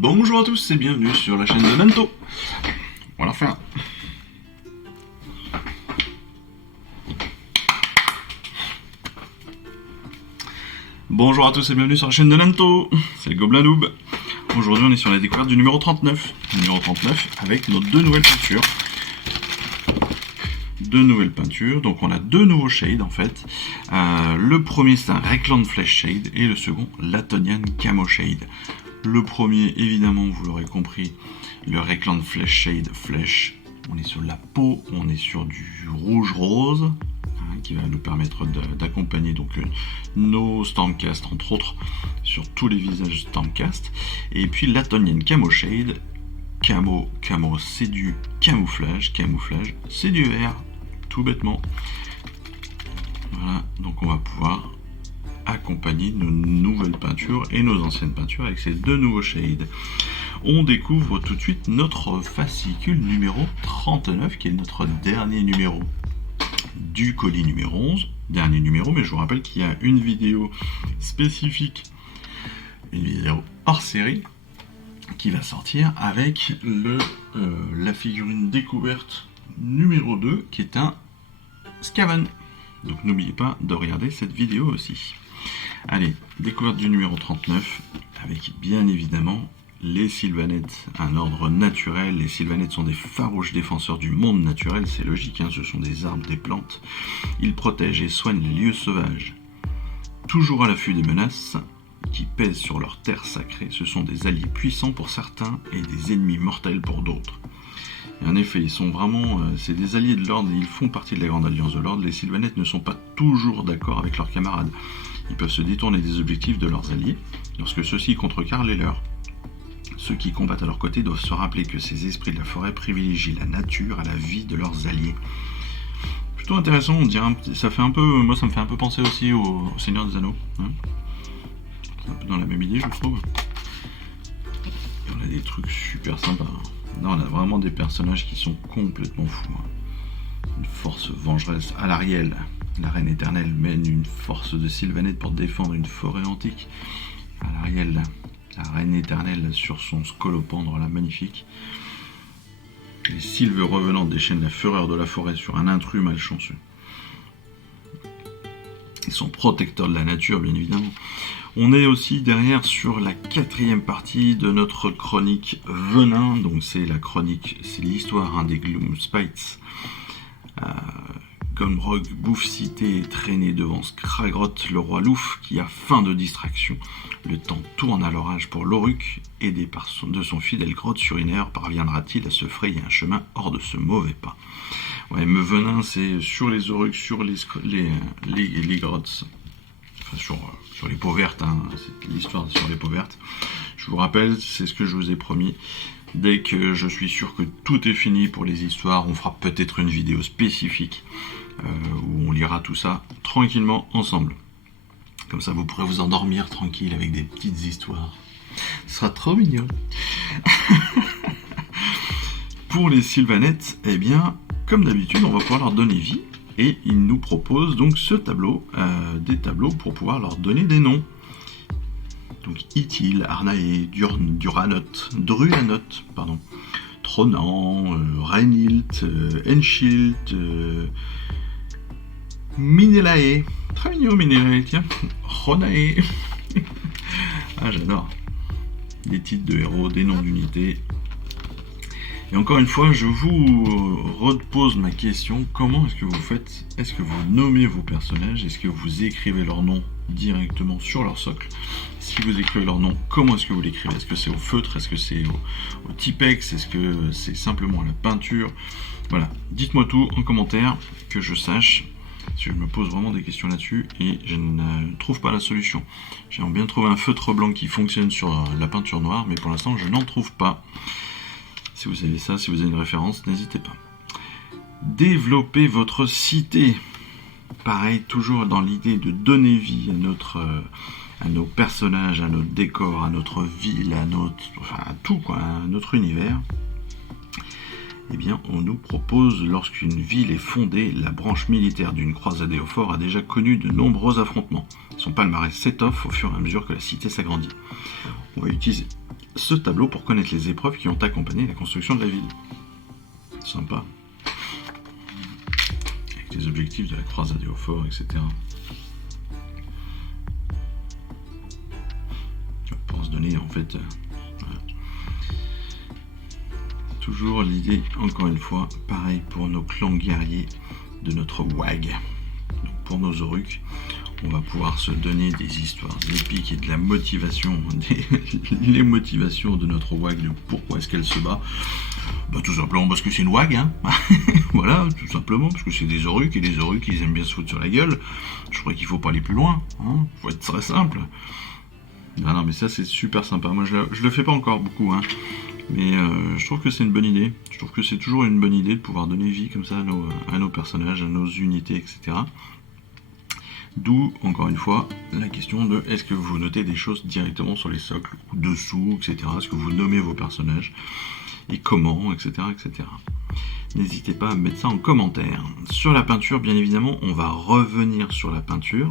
Bonjour à tous et bienvenue sur la chaîne de Nanto. Voilà faire. Bonjour à tous et bienvenue sur la chaîne de Nanto. C'est le Gobelin Noob. Aujourd'hui on est sur la découverte du numéro 39. Numéro 39 avec nos deux nouvelles peintures. Donc on a deux nouveaux shades en fait. Le premier c'est un Reikland Flesh Shade et le second Latonian Camo Shade. Le premier, évidemment, vous l'aurez compris, le Reikland Flesh Shade Flesh. On est sur la peau, on est sur du rouge rose, qui va nous permettre d'accompagner donc nos Stormcast, entre autres, sur tous les visages Stormcast. Et puis Latonian Camo Shade. Camo, c'est du camouflage, c'est du vert, tout bêtement. Voilà, donc on va pouvoir accompagner nos nouvelles peintures et nos anciennes peintures avec ces deux nouveaux shades. On découvre tout de suite notre fascicule numéro 39 qui est notre dernier numéro du colis numéro 11. Dernier numéro, mais je vous rappelle qu'il y a une vidéo spécifique, une vidéo hors série qui va sortir avec la figurine découverte numéro 2 qui est un Skaven. Donc n'oubliez pas de regarder cette vidéo aussi. Allez, découverte du numéro 39, avec bien évidemment les sylvanettes, un ordre naturel. Les sylvanettes sont des farouches défenseurs du monde naturel, c'est logique, ce sont des arbres, des plantes. Ils protègent et soignent les lieux sauvages. Toujours à l'affût des menaces qui pèsent sur leur terre sacrée, ce sont des alliés puissants pour certains et des ennemis mortels pour d'autres. Et en effet, ils sont vraiment, c'est des alliés de l'ordre, ils font partie de la grande alliance de l'ordre. Les sylvanettes ne sont pas toujours d'accord avec leurs camarades. Ils peuvent se détourner des objectifs de leurs alliés lorsque ceux-ci contrecarrent les leurs. Ceux qui combattent à leur côté doivent se rappeler que ces esprits de la forêt privilégient la nature à la vie de leurs alliés. Plutôt intéressant, on dirait, ça fait un peu, moi ça me fait un peu penser aussi au Seigneur des Anneaux. C'est un peu dans la même idée, je trouve. Et on a des trucs super sympas. Là, on a vraiment des personnages qui sont complètement fous. Une force vengeresse à l'Ariel. La reine éternelle mène une force de sylvanette pour défendre une forêt antique. À l'Ariel, la reine éternelle sur son scolopendre, la magnifique. Les sylves revenants déchaînent la fureur de la forêt sur un intrus malchanceux. Ils sont protecteurs de la nature, bien évidemment. On est aussi derrière sur la quatrième partie de notre chronique Venin. Donc c'est la chronique, c'est l'histoire des Gloomspites. Gomrog bouffe cité traîné devant Skragroth, le roi Louf, qui a faim de distraction. Le temps tourne à l'orage pour Loruk, aidé de son fidèle grotte surinaire, parviendra-t-il à se frayer un chemin hors de ce mauvais pas. Ouais, me venin, c'est sur les Oruks, sur les grottes, enfin sur les peaux vertes, c'est l'histoire sur les peaux vertes. Je vous rappelle, c'est ce que je vous ai promis. Dès que je suis sûr que tout est fini pour les histoires, on fera peut-être une vidéo spécifique où on lira tout ça tranquillement ensemble. Comme ça, vous pourrez vous endormir tranquille avec des petites histoires. Ce sera trop mignon. Pour les sylvanettes, eh bien, comme d'habitude, on va pouvoir leur donner vie. Et ils nous proposent donc ce tableau, des tableaux pour pouvoir leur donner des noms. Donc Ithil, Arnae, Druanot, Tronan, Reinhild, Enshilt, Minelae, très mignon Minelae, tiens, Ronae. Ah, j'adore. Des titres de héros, des noms d'unités. Et encore une fois, je vous repose ma question, comment est-ce que vous faites? Est-ce que vous nommez vos personnages? Est-ce que vous écrivez leur nom directement sur leur socle? Si vous écrivez leur nom, comment est-ce que vous l'écrivez? Est-ce que c'est au feutre? Est-ce que c'est au Tipex? Est-ce que c'est simplement à la peinture? Voilà, dites-moi tout en commentaire, que je sache, parce que je me pose vraiment des questions là-dessus, et je ne trouve pas la solution. J'aimerais bien trouver un feutre blanc qui fonctionne sur la peinture noire, mais pour l'instant, je n'en trouve pas. Si vous avez ça, si vous avez une référence, n'hésitez pas. Développez votre cité. Pareil, toujours dans l'idée de donner vie à nos personnages, à notre décor, à notre ville, à tout, à notre univers. Eh bien, on nous propose, lorsqu'une ville est fondée, la branche militaire d'une croisade au fort a déjà connu de nombreux affrontements. Son palmarès s'étoffe au fur et à mesure que la cité s'agrandit. On va utiliser ce tableau pour connaître les épreuves qui ont accompagné la construction de la ville. Sympa. Avec les objectifs de la croisade et au fort, etc. Pour se donner en fait... voilà. Toujours l'idée, encore une fois, pareil pour nos clans guerriers de notre WAG. Donc pour nos Oruks, on va pouvoir se donner des histoires épiques et de la motivation, les motivations de notre WAG, de pourquoi est-ce qu'elle se bat. Bah, tout simplement parce que c'est une WAG, hein. Voilà, tout simplement parce que c'est des Oruks, et les Oruks ils aiment bien se foutre sur la gueule. Je crois qu'il faut pas aller plus loin, hein. Faut être très simple. Ah non mais ça c'est super sympa, moi je le fais pas encore beaucoup, hein. Mais je trouve que c'est une bonne idée. Je trouve que c'est toujours une bonne idée de pouvoir donner vie comme ça à nos personnages, à nos unités, etc. D'où, encore une fois, la question de est-ce que vous notez des choses directement sur les socles, ou dessous, etc. Est-ce que vous nommez vos personnages, et comment, etc. etc. N'hésitez pas à mettre ça en commentaire. Sur la peinture, bien évidemment, on va revenir sur la peinture,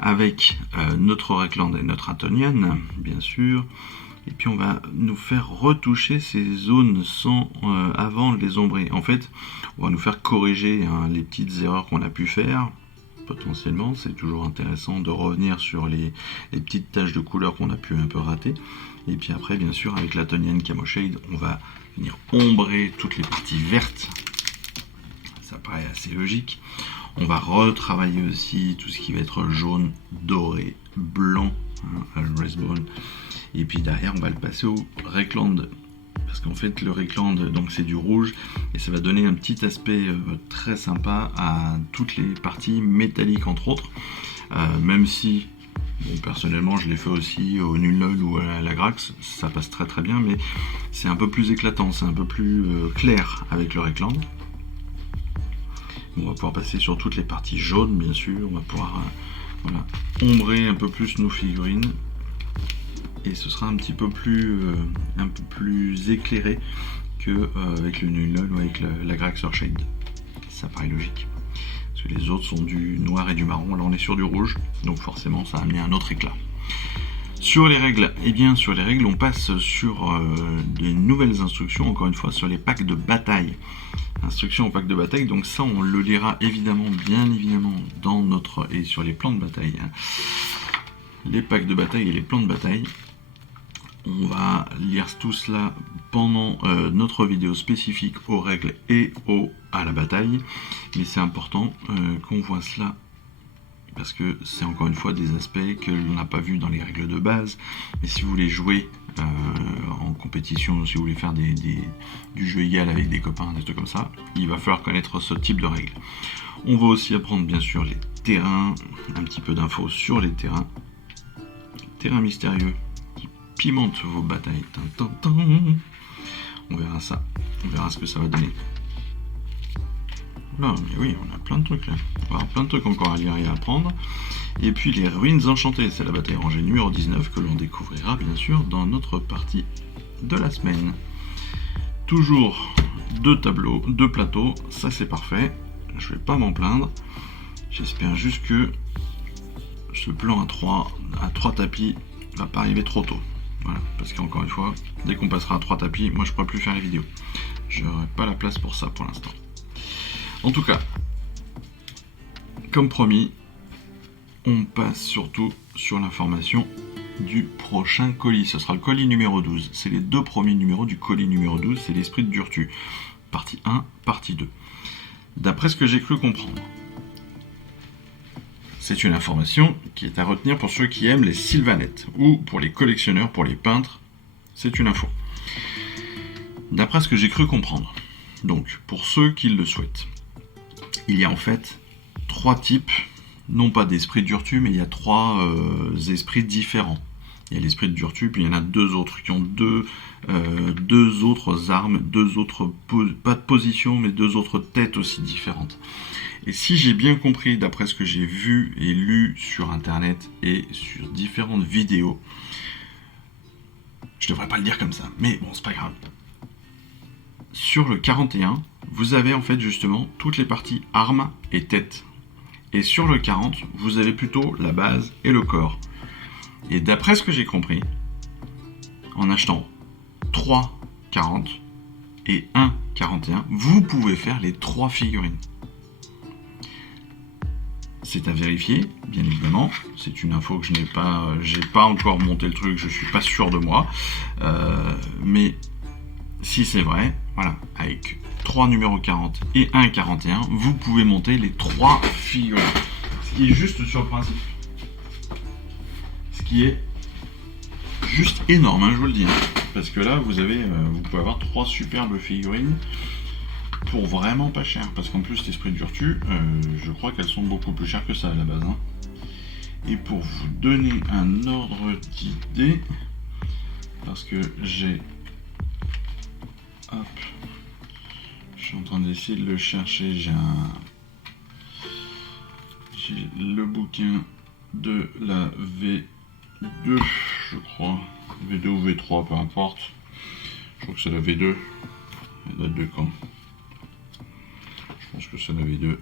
avec notre Reikland et notre Atonian, bien sûr. Et puis on va nous faire retoucher ces zones avant de les ombrer. En fait, on va nous faire corriger les petites erreurs qu'on a pu faire. Potentiellement, c'est toujours intéressant de revenir sur les petites taches de couleur qu'on a pu un peu rater. Et puis après, bien sûr, avec l'Atonian Camo Shade, on va venir ombrer toutes les parties vertes. Ça paraît assez logique. On va retravailler aussi tout ce qui va être jaune, doré, blanc, le Raceborn. Et puis derrière, on va le passer au Reikland. Parce qu'en fait, le Reikland, donc c'est du rouge. Et ça va donner un petit aspect très sympa à toutes les parties métalliques, entre autres. Même si, bon, personnellement, je l'ai fait aussi au Nullnoll ou à la Grax. Ça passe très très bien, mais c'est un peu plus éclatant, c'est un peu plus clair avec le Reikland. On va pouvoir passer sur toutes les parties jaunes, bien sûr. On va pouvoir voilà, ombrer un peu plus nos figurines. Et ce sera un petit peu plus éclairé que avec le Nullnoll ou avec la Graxor Shade. Ça paraît logique. Parce que les autres sont du noir et du marron. Là, on est sur du rouge. Donc forcément, ça a amené un autre éclat. Sur les règles, eh bien sur les règles, on passe sur des nouvelles instructions, encore une fois, sur les packs de bataille. Instructions au pack de bataille, donc ça on le lira évidemment, bien évidemment, dans notre... et sur les plans de bataille. Les packs de bataille et les plans de bataille. On va lire tout cela pendant notre vidéo spécifique aux règles et à la bataille. Mais c'est important qu'on voit cela parce que c'est encore une fois des aspects que l'on n'a pas vu dans les règles de base. Mais si vous voulez jouer en compétition, si vous voulez faire du jeu égal avec des copains, des trucs comme ça, il va falloir connaître ce type de règles. On va aussi apprendre bien sûr les terrains, un petit peu d'infos sur les terrains. Terrain mystérieux qui pimente vos batailles. On verra ça, on verra ce que ça va donner. Là, mais oui, on a plein de trucs là. On va avoir plein de trucs encore à lire et à apprendre. Et puis les ruines enchantées, c'est la bataille rangée numéro 19 que l'on découvrira bien sûr dans notre partie de la semaine. Toujours deux tableaux, deux plateaux, ça c'est parfait. Je vais pas m'en plaindre. J'espère juste que ce plan à 3 tapis va pas arriver trop tôt. Voilà, parce qu'encore une fois, dès qu'on passera à 3 tapis, moi je pourrai plus faire les vidéos. J'aurai pas la place pour ça pour l'instant. En tout cas, comme promis, on passe surtout sur l'information du prochain colis. Ce sera le colis numéro 12. C'est les deux premiers numéros du colis numéro 12, c'est l'esprit de Durtu. Partie 1, partie 2. D'après ce que j'ai cru comprendre, c'est une information qui est à retenir pour ceux qui aiment les sylvanettes, ou pour les collectionneurs, pour les peintres, c'est une info. D'après ce que j'ai cru comprendre, donc pour ceux qui le souhaitent, il y a en fait 3 types, non pas d'esprit de Durtu, mais il y a 3 esprits différents. Il y a l'esprit de Durtu, puis il y en a 2 autres qui ont deux autres armes, 2 autres, pas de position, mais 2 autres têtes aussi différentes. Et si j'ai bien compris, d'après ce que j'ai vu et lu sur internet et sur différentes vidéos, je devrais pas le dire comme ça, mais bon, c'est pas grave. Sur le 41, vous avez en fait justement toutes les parties armes et tête. Et sur le 40, vous avez plutôt la base et le corps. Et d'après ce que j'ai compris, en achetant 3 40 et 1 41, vous pouvez faire les 3 figurines. C'est à vérifier, bien évidemment. C'est une info que je n'ai pas, j'ai pas encore monté le truc, je suis pas sûr de moi. Mais si c'est vrai, voilà, avec 3 numéros 40 et 1 41, vous pouvez monter les 3 figurines. Ce qui est juste sur le principe. Ce qui est juste énorme, hein, je vous le dis. Hein. Parce que là, vous pouvez avoir 3 superbes figurines pour vraiment pas cher. Parce qu'en plus, l'esprit de Virtu, je crois qu'elles sont beaucoup plus chères que ça à la base. Hein. Et pour vous donner un ordre d'idée, parce que j'ai... Hop. Je suis en train d'essayer de le chercher. J'ai le bouquin de la V2, je crois. V2 ou V3, peu importe. Je crois que c'est la V2. Elle date de quand? Je pense que c'est la V2.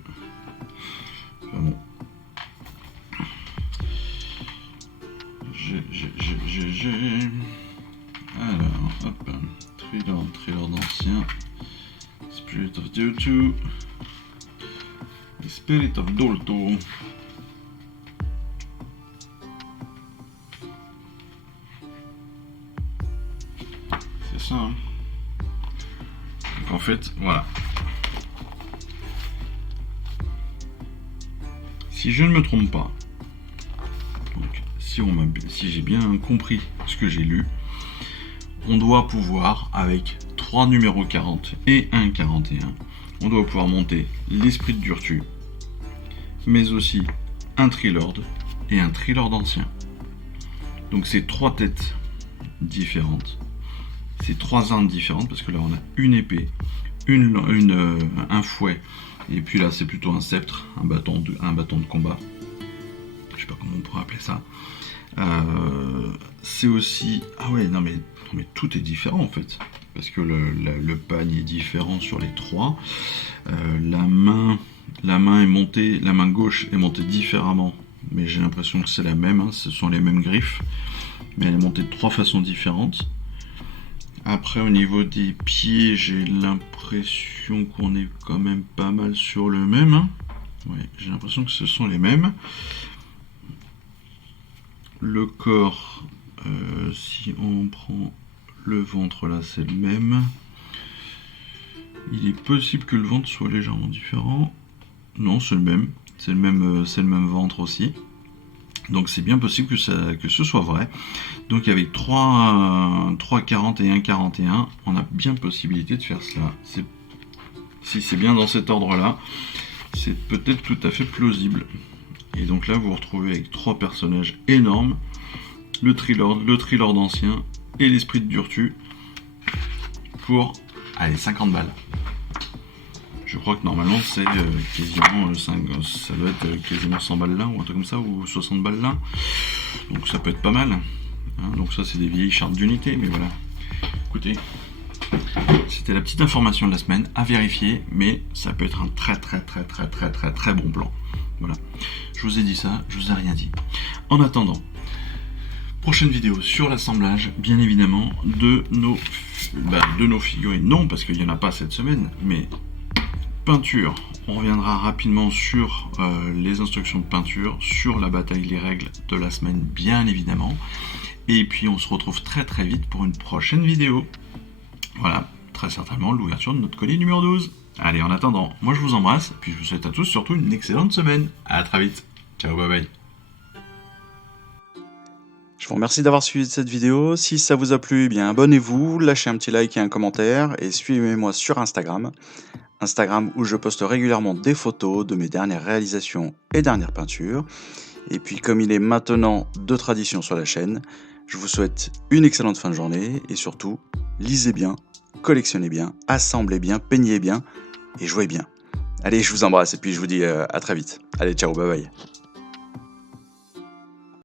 Enfin bon. J'ai. Alors, hop. Thriller d'ancien. Spirit of Virtu. Spirit of Dolto. C'est ça, hein. Donc en fait, voilà. Si je ne me trompe pas, donc si j'ai bien compris ce que j'ai lu, on doit pouvoir, avec 3 numéros 40 et 1 41, on doit pouvoir monter l'esprit de Virtu, mais aussi un Trilord et un Trilord ancien. Donc c'est 3 têtes différentes, c'est 3 armes différentes, parce que là on a une épée, un fouet, et puis là c'est plutôt un sceptre, un bâton de combat. Je sais pas comment on pourrait appeler ça. C'est aussi... Ah ouais, non mais tout est différent en fait. Parce que le pagne est différent sur les 3. La main est montée, la main gauche est montée différemment. Mais j'ai l'impression que c'est la même, hein, ce sont les mêmes griffes. Mais elle est montée de 3 façons différentes. Après au niveau des pieds, j'ai l'impression qu'on est quand même pas mal sur le même. Hein. Ouais, j'ai l'impression que ce sont les mêmes. Le corps, si on prend le ventre là, c'est le même. Il est possible que le ventre soit légèrement différent. Non, c'est le même. C'est le même ventre aussi. Donc c'est bien possible que ce soit vrai. Donc avec 3 40 et 1 41, on a bien possibilité de faire cela. Si c'est bien dans cet ordre-là, c'est peut-être tout à fait plausible. Et donc là, vous vous retrouvez avec 3 personnages énormes. Le Trilord ancien et l'esprit de Virtu. Pour, allez, 50 balles. Je crois que normalement, c'est quasiment ça doit être quasiment 100 balles là, ou un truc comme ça, ou 60 balles là. Donc ça peut être pas mal. Hein, donc ça, c'est des vieilles chartes d'unité, mais voilà. Écoutez, c'était la petite information de la semaine à vérifier, mais ça peut être un très bon plan. Voilà, je vous ai dit ça, je vous ai rien dit. En attendant, prochaine vidéo sur l'assemblage, bien évidemment, de nos figurines. Non, parce qu'il n'y en a pas cette semaine, mais peinture. On reviendra rapidement sur les instructions de peinture, sur la bataille, les règles de la semaine, bien évidemment. Et puis on se retrouve très vite pour une prochaine vidéo. Voilà, très certainement l'ouverture de notre colis numéro 12. Allez, en attendant, moi je vous embrasse, puis je vous souhaite à tous surtout une excellente semaine. À très vite. Ciao, bye bye. Je vous remercie d'avoir suivi cette vidéo. Si ça vous a plu, eh bien abonnez-vous, lâchez un petit like et un commentaire, et suivez-moi sur Instagram. Instagram où je poste régulièrement des photos de mes dernières réalisations et dernières peintures. Et puis comme il est maintenant de tradition sur la chaîne, je vous souhaite une excellente fin de journée, et surtout, lisez bien, collectionnez bien, assemblez bien, peignez bien, et jouez bien. Allez, je vous embrasse et puis je vous dis à très vite. Allez, ciao, bye bye.